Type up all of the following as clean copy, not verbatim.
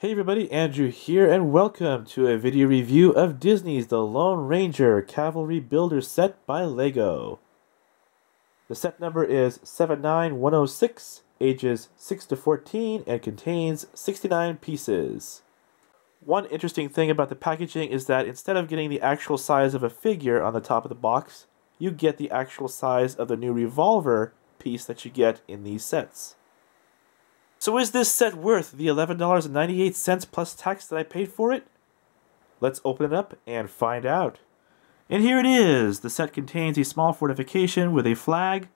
Hey everybody, Andrew here, and welcome to a video review of Disney's The Lone Ranger Cavalry Builder Set by LEGO. The set number is 79106, ages 6 to 14, and contains 69 pieces. One interesting thing about the packaging is that instead of getting the actual size of a figure on the top of the box, you get the actual size of the new revolver piece that you get in these sets. So is this set worth the $11.98 plus tax that I paid for it? Let's open it up and find out. And here it is! The set contains a small fortification with a flag,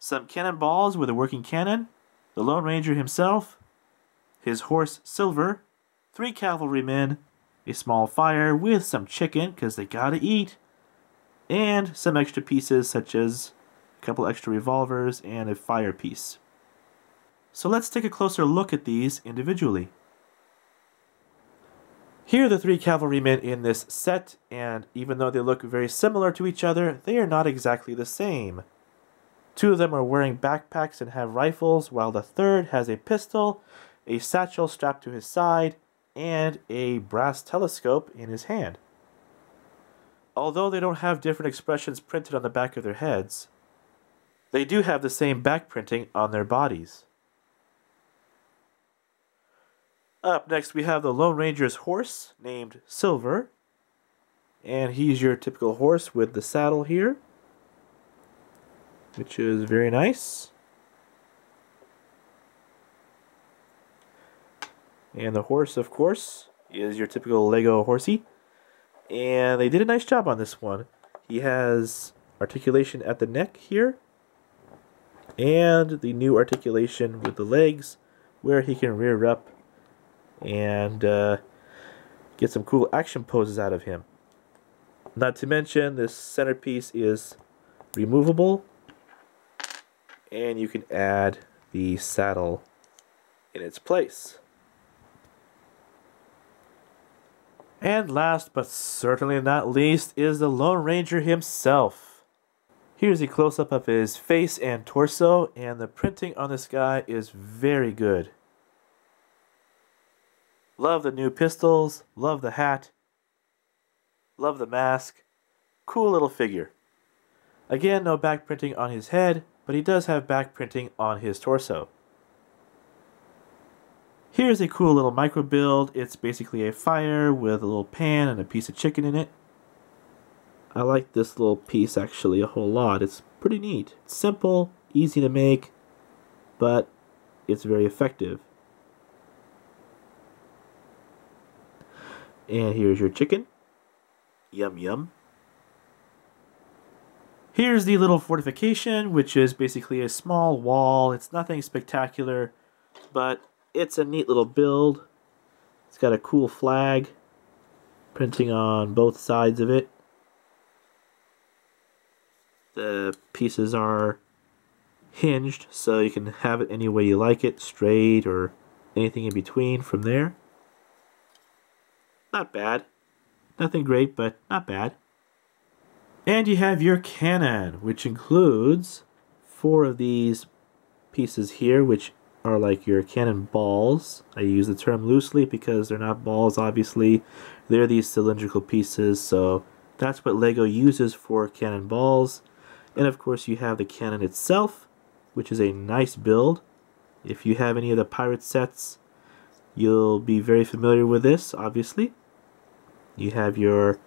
some cannonballs with a working cannon, the Lone Ranger himself, his horse Silver, 3 cavalrymen, a small fire with some chicken because they gotta eat, and some extra pieces such as a couple extra revolvers and a fire piece. So let's take a closer look at these individually. Here are the 3 cavalrymen in this set, and even though they look very similar to each other, they are not exactly the same. 2 of them are wearing backpacks and have rifles, while the third has a pistol, a satchel strapped to his side, and a brass telescope in his hand. Although they don't have different expressions printed on the back of their heads, they do have the same back printing on their bodies. Up next we have the Lone Ranger's horse, named Silver. And he's your typical horse with the saddle here, which is very nice. And the horse, of course, is your typical Lego horsey. And they did a nice job on this one. He has articulation at the neck here, and the new articulation with the legs, where he can rear up and get some cool action poses out of him. Not to mention, this centerpiece is removable, and you can add the saddle in its place. And last but certainly not least is the Lone Ranger himself. Here's a close-up of his face and torso, and the printing on this guy is very good. Love the new pistols, love the hat, love the mask. Cool little figure. Again, no back printing on his head, but he does have back printing on his torso. Here's a cool little micro build. It's basically a fire with a little pan and a piece of chicken in it. I like this little piece actually a whole lot. It's pretty neat. It's simple, easy to make, but it's very effective. And here's your chicken. Yum yum. Here's the little fortification, which is basically a small wall. It's nothing spectacular, but it's a neat little build. It's got a cool flag printing on both sides of it. The pieces are hinged, so you can have it any way you like it, straight or anything in between from there. Not bad. Nothing great, but not bad. And you have your cannon, which includes 4 of these pieces here, which are like your cannon balls. I use the term loosely because they're not balls, obviously. They're these cylindrical pieces, so that's what LEGO uses for cannon balls. And of course you have the cannon itself, which is a nice build. If you have any of the pirate sets, you'll be very familiar with this, obviously. You have your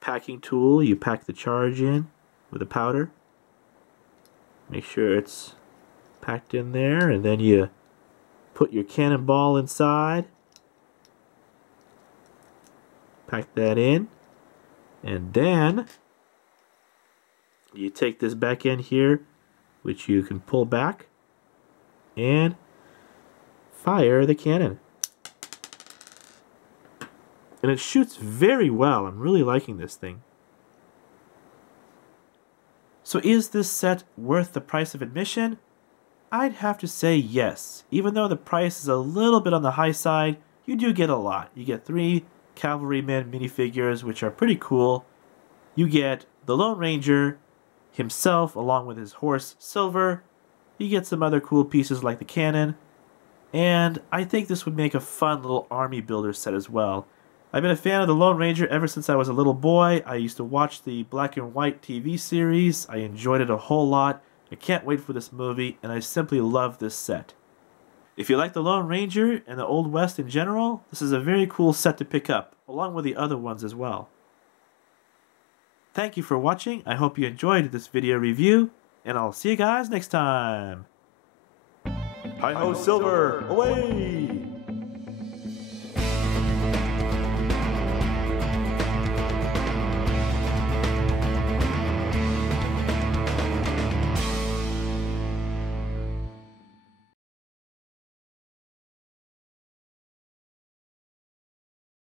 packing tool. You pack the charge in with a powder. Make sure it's packed in there, and then you put your cannonball inside. Pack that in, and then you take this back end here, which you can pull back and fire the cannon. And it shoots very well. I'm really liking this thing. So is this set worth the price of admission? I'd have to say yes. Even though the price is a little bit on the high side, you do get a lot. You get 3 cavalrymen minifigures, which are pretty cool. You get the Lone Ranger himself, along with his horse Silver. You get some other cool pieces like the cannon. And I think this would make a fun little army builder set as well. I've been a fan of the Lone Ranger ever since I was a little boy. I used to watch the black and white TV series. I enjoyed it a whole lot. I can't wait for this movie, and I simply love this set. If you like the Lone Ranger and the Old West in general, this is a very cool set to pick up, along with the other ones as well. Thank you for watching. I hope you enjoyed this video review, and I'll see you guys next time. Hi-ho, Silver, away!